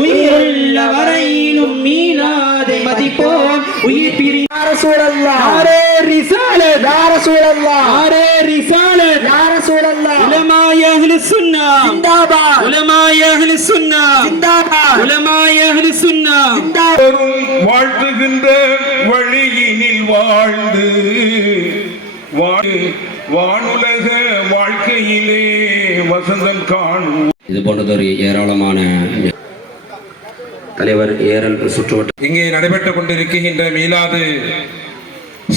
உயிருள்ள வரையிலும் மீளாதே மதிப்போம் உயிர் பிரி வாழ்த்துகின்ற வழியினில் வாழ்ந்து வானுலக வாழ்க்கையிலே வசந்தம் காணும். இது போன்றதொரு ஏராளமான தலைவர் ஏரல் சுற்றுவட்டம் இங்கே நடைபெற்றுக் கொண்டிருக்கின்ற மீலாது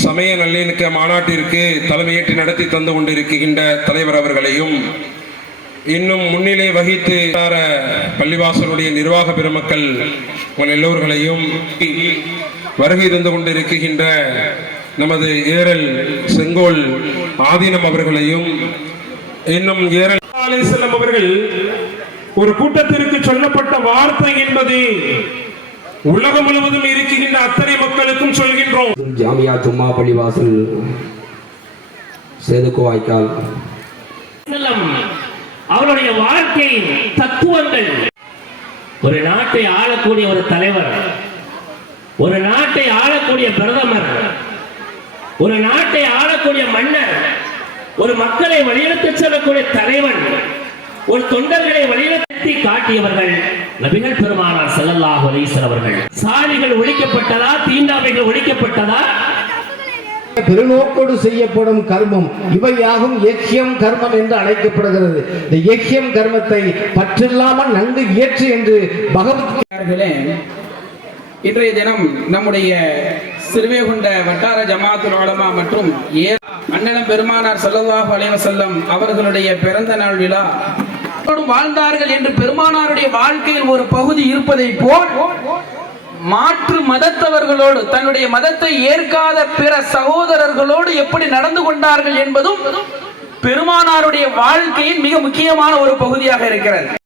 சமய நல்லிணக்க மாநாட்டிற்கு தலைமையேற்று நடத்தி தந்து கொண்டிருக்கின்ற தலைவர் அவர்களையும் இன்னும் முன்னிலை வகித்து பள்ளிவாசலுடைய நிர்வாக பெருமக்கள் எல்லோர்களையும் வருகை தந்து கொண்டிருக்கின்ற நமது ஏரல் செங்கோல் ஆதீனம் அவர்களையும் இன்னும் ஏரல் செல்லும் அவர்கள் ஒரு கூட்டத்திற்கு சொல்லப்பட்ட வார்த்தை என்பது உலகம் முழுவதும் இருக்கின்ற அத்தனை மக்களுக்கும் சொல்கின்றோம். ஜாமியா ஜும்மா பள்ளிவாசல் சேதுக்கோ வாய்க்கால் அவருடைய வாழ்க்கையின் தத்துவங்கள் ஒரு நாட்டை ஆளக்கூடிய ஒரு தலைவர், ஒரு நாட்டை ஆளக்கூடிய பிரதமர், ஒரு நாட்டை ஆளக்கூடிய மன்னர், ஒரு மக்களை வழிநடத்தி செல்லக்கூடிய தலைவன், ஒரு தொண்டர்களை வழிநடத்தி காட்டியவர்கள் நபிகள் பெருமானார் ஸல்லல்லாஹு அலைஹி வஸல்லம் அவர்கள். சாதிகள் ஒழிக்கப்பட்டதா, தீண்டாமைகள் ஒழிக்கப்பட்டதா? பெருநோக்கோடு செய்யப்படும் கர்மம் இவையாகும் யக்ஞம் கர்மம் என்று அழைக்கப்படுகிறது. இந்த யக்ஞம் கர்மத்தை பற்றில்லாமல் நன்கு இயற்று என்று பகவத்கீதை. இன்றைய தினம் நம்முடைய சிறுவைகுண்ட வட்டார ஜமாத்துல் உலமா மற்றும் அண்ணலம் பெருமானார் ஸல்லல்லாஹு அலைஹி வஸல்லம் அவர்களுடைய பிறந்த நாள் விழா வாழ்ந்தார்கள் என்று பெருமானாருடைய வாழ்க்கையில் ஒரு பகுதி இருப்பதை போல் மாற்று மதத்தவர்களோடு, தன்னுடைய மதத்தை ஏற்காத பிற சகோதரர்களோடு எப்படி நடந்து கொண்டார்கள் என்பதும் பெருமானாருடைய வாழ்க்கையின் மிக முக்கியமான ஒரு பகுதியாக இருக்கிறது.